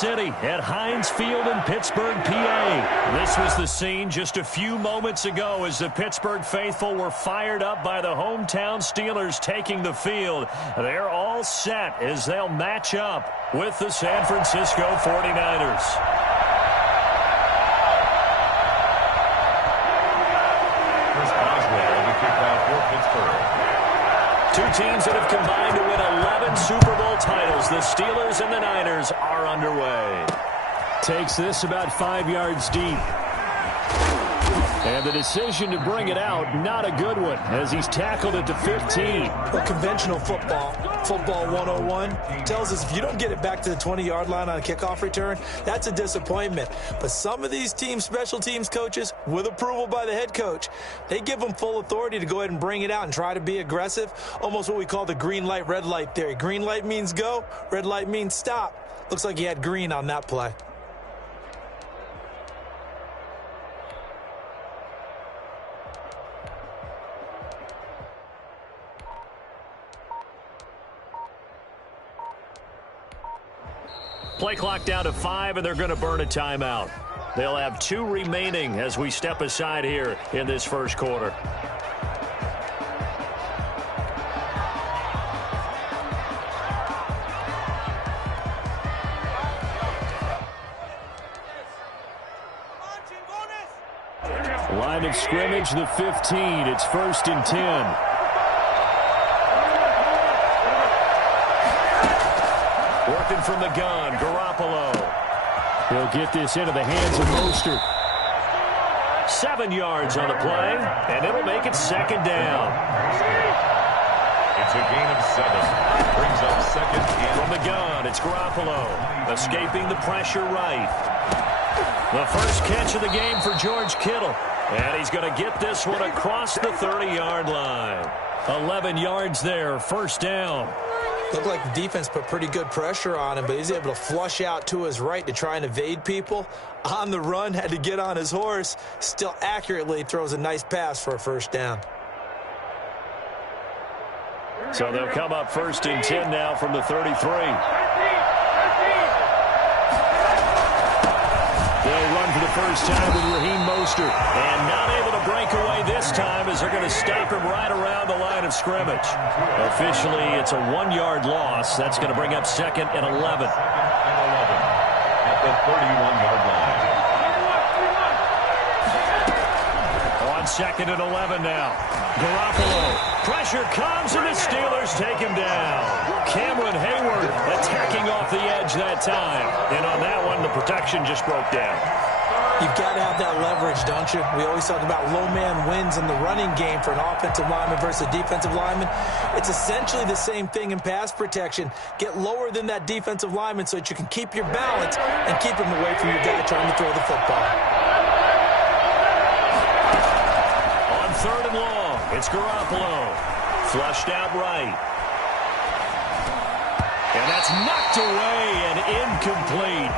City at Heinz Field in Pittsburgh, PA. This was the scene just a few moments ago as the Pittsburgh faithful were fired up by the hometown Steelers taking the field. They're all set as they'll match up with the San Francisco 49ers. Two teams that have combined to win 11 Super Bowl titles. The Steelers and the Niners are underway. Takes this about 5 yards deep. And the decision to bring it out, not a good one, as he's tackled it to 15. Well, conventional football 101, tells us if you don't get it back to the 20-yard line on a kickoff return, that's a disappointment. But some of these teams, special teams coaches, with approval by the head coach, they give them full authority to go ahead and bring it out and try to be aggressive, almost what we call the green light, red light theory. Green light means go, red light means stop. Looks like he had green on that play. Play clock down to 5, and they're going to burn a timeout. They'll have 2 remaining as we step aside here in this first quarter. Line of scrimmage, the 15. It's 1st and 10. Working from the gun, Garoppolo. He'll get this into the hands of Mostert. 7 yards on the play, and it'll make it 2nd down. It's a gain of 7. Brings up 2nd and... From the gun, it's Garoppolo. Escaping the pressure right. The first catch of the game for George Kittle. And he's going to get this one across the 30-yard line. 11 yards there, 1st down. Looked like the defense put pretty good pressure on him, but he's able to flush out to his right to try and evade people. On the run, had to get on his horse. Still accurately throws a nice pass for a 1st down. So they'll come up 1st and 10 now from the 33. They'll run for the first time with Raheem Mostert. And not able to break away this time as they're going to stop him right around the line of scrimmage. Officially, it's a 1-yard loss. That's going to bring up 2nd and 11. At the 31-yard line. On 2nd and 11 now. Garoppolo. Pressure comes, and the Steelers take him down. Cameron Hayward attacking off the edge that time. And on that one, the protection just broke down. You've got to have that leverage, don't you? We always talk about low man wins in the running game for an offensive lineman versus a defensive lineman. It's essentially the same thing in pass protection. Get lower than that defensive lineman so that you can keep your balance and keep him away from your guy trying to throw the football. On 3rd and long, it's Garoppolo. Flushed out right. And that's knocked away and incomplete.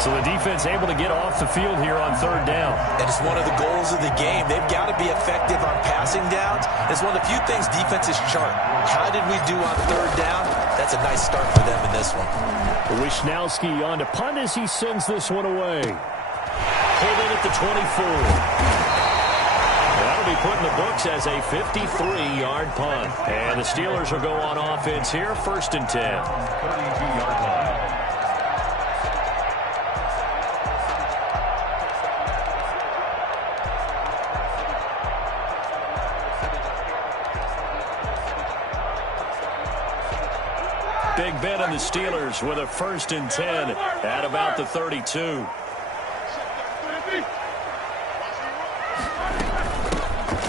So the defense able to get off the field here on 3rd down. And it's one of the goals of the game. They've got to be effective on passing downs. It's one of the few things defenses chart. How did we do on 3rd down? That's a nice start for them in this one. Wishnowski on to punt as he sends this one away. Pulled in at the 24. That'll be put in the books as a 53-yard punt. And the Steelers will go on offense here, 1st and 10. 32-yard line. Big Ben and the Steelers with a 1st and 10 at about the 32.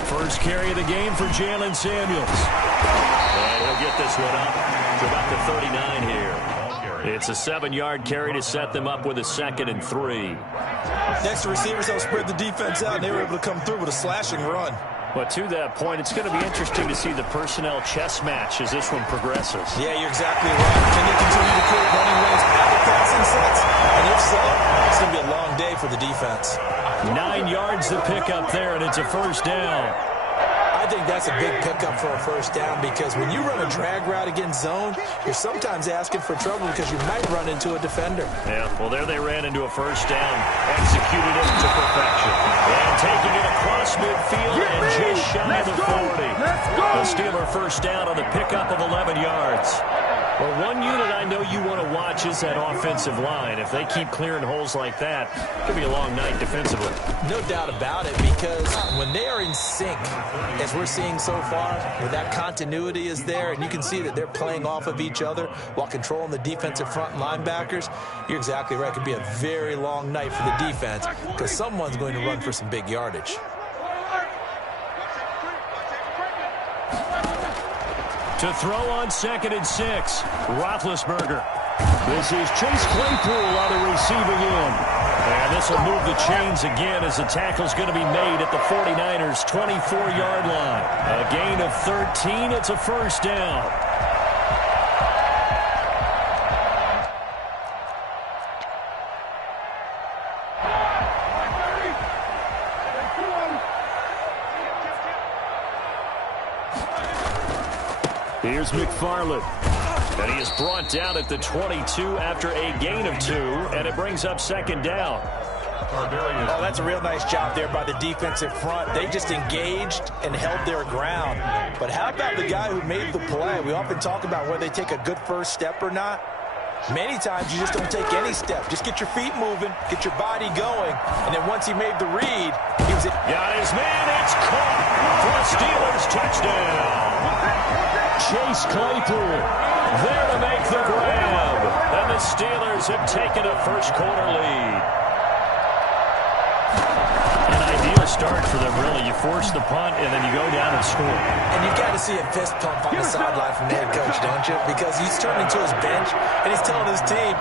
First carry of the game for Jalen Samuels. And he'll get this one up to about the 39 here. It's a 7-yard carry to set them up with a 2nd and 3. Next, the receivers help spread the defense out, and they were able to come through with a slashing run. But to that point, it's going to be interesting to see the personnel chess match as this one progresses. Yeah, you're exactly right. Can they continue to create running lanes out of passing sets? And if so, it's going to be a long day for the defense. 9 yards to pick up there, and it's a 1st down. I I think that's a big pickup for a first down because when you run a drag route against zone, you're sometimes asking for trouble because you might run into a defender. Yeah, well, there they ran into a first down, executed it to perfection. And taking it across midfield and just shy of the 40. The Steeler first down on the pickup of 11 yards. Well, one unit I know you want to watch is that offensive line. If they keep clearing holes like that, it could be a long night defensively. No doubt about it, because when they are in sync, as we're seeing so far, where that continuity is there, and you can see that they're playing off of each other while controlling the defensive front linebackers, you're exactly right. It could be a very long night for the defense because someone's going to run for some big yardage. To throw on 2nd and 6, Roethlisberger. This is Chase Claypool on the receiving end. And this will move the chains again as the tackle's going to be made at the 49ers' 24-yard line. A gain of 13. It's a first down. Here's McFarland. And he is brought down at the 22 after a gain of 2, and it brings up 2nd down. Oh, that's a real nice job there by the defensive front. They just engaged and held their ground. But how about the guy who made the play? We often talk about whether they take a good first step or not. Many times you just don't take any step. Just get your feet moving, get your body going, and then once he made the read, he was got his man. It's caught for a Steelers touchdown. Chase Claypool there to make the grab. And the Steelers have taken a first-quarter lead. An ideal start for them, really. You force the punt, and then you go down and score. And you've got to see a fist pump on the sideline from the head coach, don't you? Because he's turning to his bench, and he's telling his team,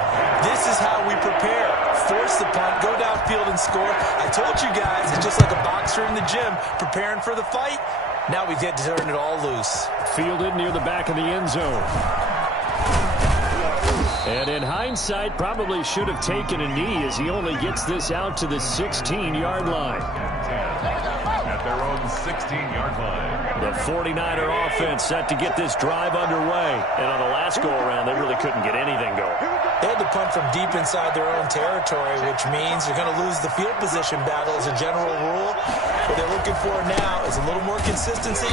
this is how we prepare. Force the punt, go downfield and score. I told you guys, it's just like a boxer in the gym preparing for the fight. Now we get to turn it all loose. Fielded near the back of the end zone. And in hindsight, probably should have taken a knee as he only gets this out to the 16-yard line. At their own 16-yard line. The 49er offense set to get this drive underway. And on the last go-around, they really couldn't get anything going. They had to punt from deep inside their own territory, which means you're going to lose the field position battle as a general rule. What they're looking for now is a little more consistency.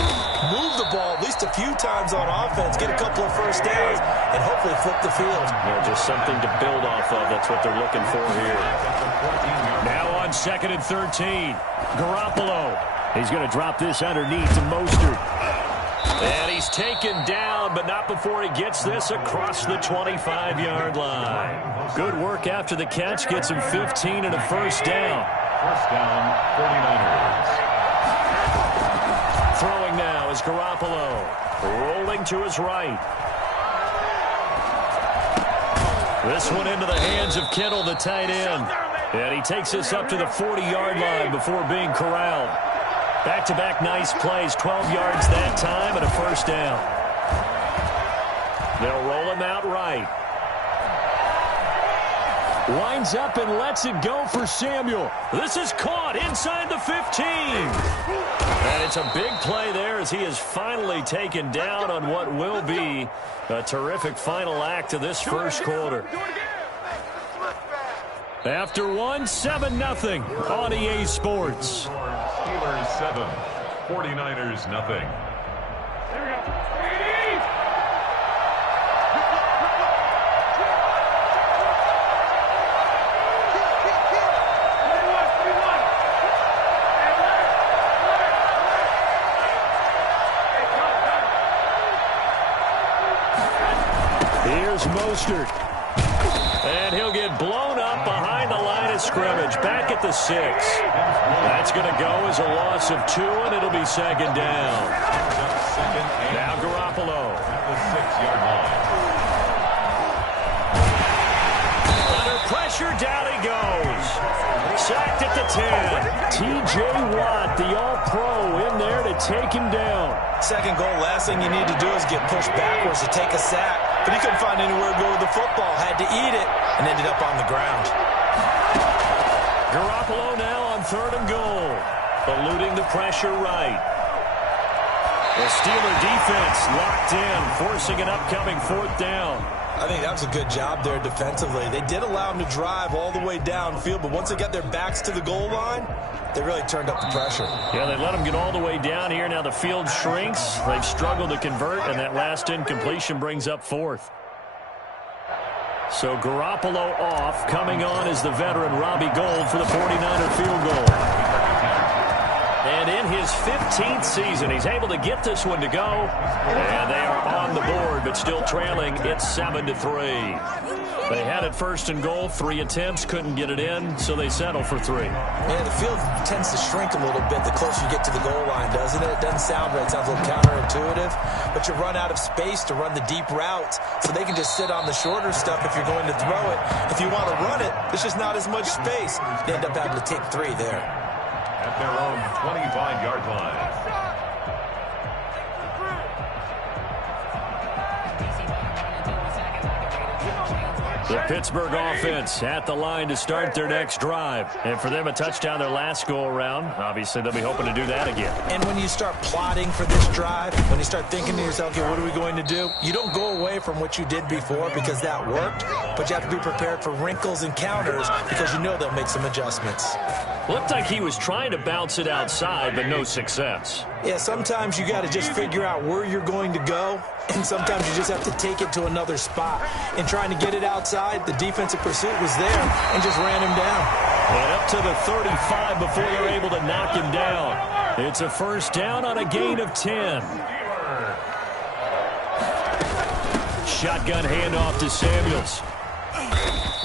Move the ball at least a few times on offense, get a couple of first downs, and hopefully flip the field. Yeah, just something to build off of. That's what they're looking for here. Now on 2nd and 13, Garoppolo. He's going to drop this underneath to Mostert. And he's taken down, but not before he gets this across the 25-yard line. Good work after the catch. Gets him 15 and a first down. First down, 49ers. Throwing now is Garoppolo. Rolling to his right. This one into the hands of Kittle, the tight end. And he takes this up to the 40-yard line before being corralled. Back-to-back nice plays, 12 yards that time and a first down. They'll roll him out right. Lines up and lets it go for Samuel. This is caught inside the 15. And it's a big play there as he is finally taken down on what will be a terrific final act of this first quarter. After one, 7-0 on EA Sports. Steelers 7, 49ers nothing. Here's Mostert. And he'll get blown up behind the line of scrimmage. Back at the 6. That's going to go as a loss of 2, and it'll be 2nd down. Now Garoppolo. At the 6-yard line. Under pressure, down he goes. Sacked at the 10. T.J. Watt, the All-Pro, in there to take him down. Second goal, last thing you need to do is get pushed backwards to take a sack. But he couldn't find anywhere to go with the football. Had to eat it and ended up on the ground. Garoppolo now on 3rd and goal. Eluding the pressure right. The Steeler defense locked in, forcing an upcoming 4th down. I think that was a good job there defensively. They did allow them to drive all the way downfield, but once they got their backs to the goal line, they really turned up the pressure. Yeah, they let them get all the way down here. Now the field shrinks. They've struggled to convert, and that last incompletion brings up 4th. So Garoppolo off. Coming on is the veteran Robbie Gould for the 49er field goal. And in his 15th season, he's able to get this one to go. And they are on the board, but still trailing. It's 7-3. They had it 1st and goal, 3 attempts, couldn't get it in, so they settle for 3. Yeah, the field tends to shrink a little bit the closer you get to the goal line, doesn't it? It doesn't sound right. It sounds a little counterintuitive. But you run out of space to run the deep routes, so they can just sit on the shorter stuff if you're going to throw it. If you want to run it, there's just not as much space. They end up having to take 3 there. At their own 25-yard line. The Pittsburgh offense at the line to start their next drive. And for them, a touchdown their last go-around. Obviously, they'll be hoping to do that again. And when you start plotting for this drive, when you start thinking to yourself, okay, what are we going to do? You don't go away from what you did before because that worked, but you have to be prepared for wrinkles and counters because you know they'll make some adjustments. Looked like he was trying to bounce it outside, but no success. Yeah, sometimes you got to just figure out where you're going to go, and sometimes you just have to take it to another spot. And trying to get it outside, the defensive pursuit was there and just ran him down. And up to the 35 before they're able to knock him down. It's a 1st down on a gain of 10. Shotgun handoff to Samuels.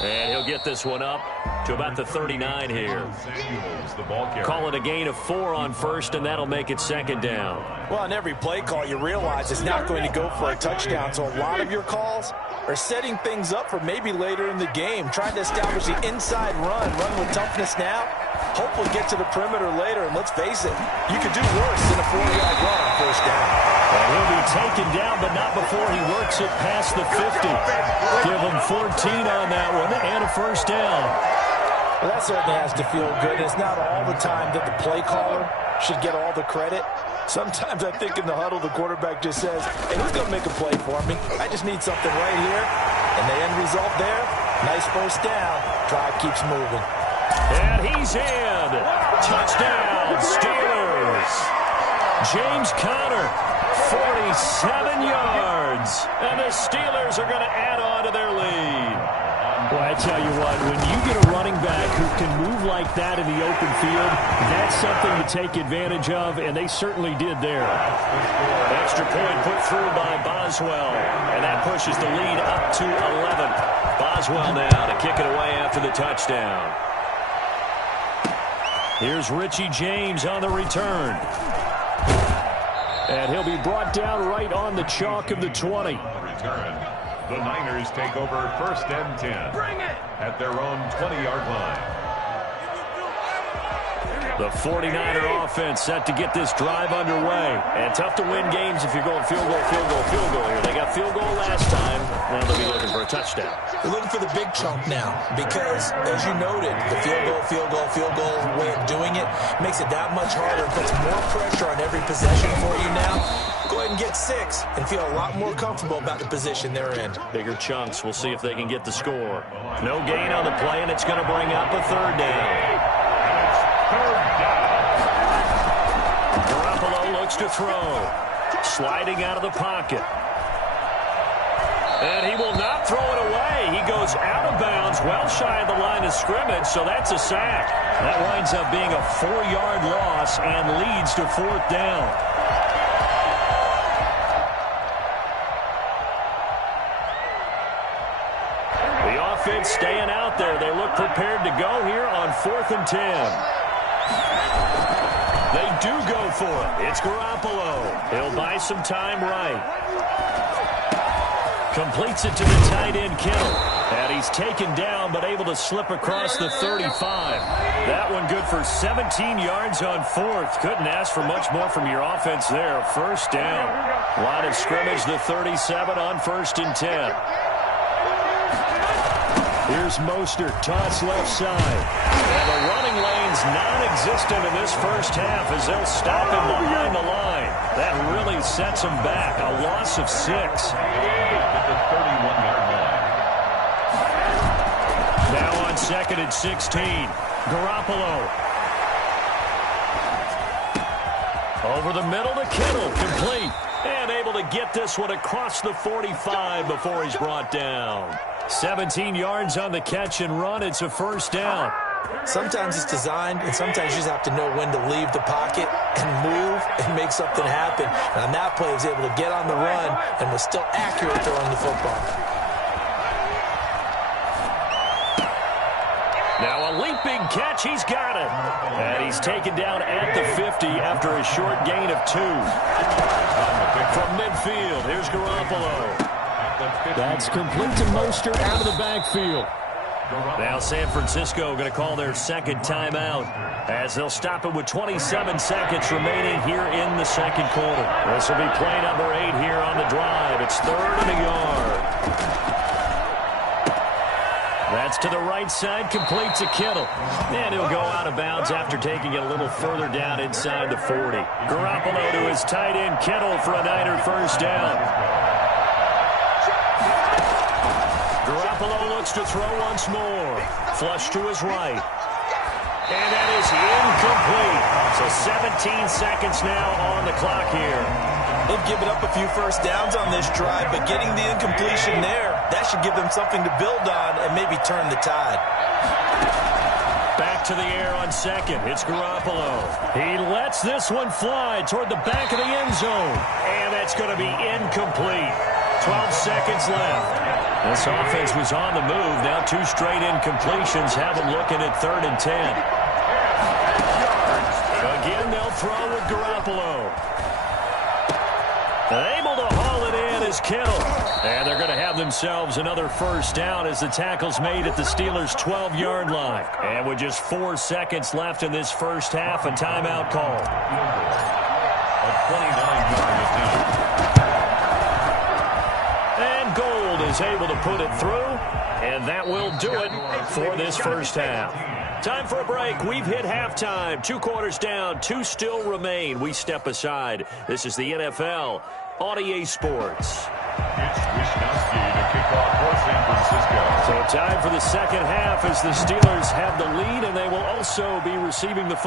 And he'll get this one up to about the 39 here. Call it a gain of 4 on 1st, and that'll make it 2nd down. Well, on every play call, you realize it's not going to go for a touchdown. So a lot of your calls are setting things up for maybe later in the game, trying to establish the inside run with toughness now. Hopefully get to the perimeter later, and let's face it, you could do worse than a 4-yard run on 1st down. And he'll be taken down, but not before he works it past the 50. Give him 14 on that one and a 1st down. Well, that certainly has to feel good. It's not all the time that the play caller should get all the credit. Sometimes I think in the huddle, the quarterback just says, hey, who's going to make a play for me? I just need something right here. And the end result there, nice 1st down. Drive keeps moving. And he's in. Touchdown, Steelers. James Conner, 47 yards. And the Steelers are going to add on to their lead. Well, I tell you what, when you get a running back who can move like that in the open field, that's something to take advantage of, and they certainly did there. Extra point put through by Boswell, and that pushes the lead up to 11. Boswell now to kick it away after the touchdown. Here's Richie James on the return. And he'll be brought down right on the chalk of the 20. The Niners take over 1st and 10. Bring it! At their own 20-yard line. The 49er offense set to get this drive underway. And tough to win games if you're going field goal here. They got field goal last time. Now they'll be looking for a touchdown. They're looking for the big chunk now because, as you noted, the field goal way of doing it makes it that much harder. It puts more pressure on every possession for you now. Go ahead and get 6 and feel a lot more comfortable about the position they're in. Bigger chunks. We'll see if they can get the score. No gain on the play, and it's going to bring up a 3rd down. Garoppolo looks to throw. Sliding out of the pocket. And he will not throw it away. He goes out of bounds, well shy of the line of scrimmage, so that's a sack. That winds up being a 4-yard loss and leads to 4th down. The offense staying out there. They look prepared to go here on 4th and 10. They do go for it. It's Garoppolo. He'll buy some time right. Completes it to the tight end, Kittle. And he's taken down, but able to slip across the 35. That one good for 17 yards on 4th. Couldn't ask for much more from your offense there. 1st down. Line of scrimmage, the 37 on 1st and 10. Here's Mostert, toss left side. And the running lane's non-existent in this first half as they'll stop him behind the line. That really sets him back. A loss of 6. At the 31-yard line. Now on 2nd and 16. Garoppolo. Over the middle to Kittle. Complete. And able to get this one across the 45 before he's brought down. 17 yards on the catch and run. It's a first down. Sometimes it's designed, and sometimes you just have to know when to leave the pocket and move and make something happen. And on that play, he was able to get on the run and was still accurate throwing the football. Now a leaping catch. He's got it. And he's taken down at the 50 after a short gain of 2. From midfield, here's Garoppolo. That's complete to Mostert out of the backfield. Now San Francisco going to call their second timeout as they'll stop it with 27 seconds remaining here in the second quarter. This will be play number 8 here on the drive. It's 3rd and a yard. That's to the right side, complete to Kittle. And he'll go out of bounds after taking it a little further down inside the 40. Garoppolo to his tight end, Kittle, for a Niner first down. Garoppolo looks to throw once more. Flush to his right. And that is incomplete. So 17 seconds now on the clock here. They've given up a few first downs on this drive, but getting the incompletion there, that should give them something to build on and maybe turn the tide. Back to the air on 2nd. It's Garoppolo. He lets this one fly toward the back of the end zone. And that's going to be incomplete. 12 seconds left. This offense was on the move. Now 2 straight incompletions have them looking at 3rd and 10. Again, they'll throw with Garoppolo. Able to haul it in is Kittle. And they're going to have themselves another first down as the tackle's made at the Steelers' 12-yard line. And with just 4 seconds left in this first half, a timeout call. A 29-yard attempt. And Gold is able to put it through. And that will do it for this first half. Time for a break. We've hit halftime. 2 quarters down. 2 still remain. We step aside. This is the NFL on EA Sports. It's Wisnowski to kick off for San Francisco. So time for the second half as the Steelers have the lead, and they will also be receiving the football.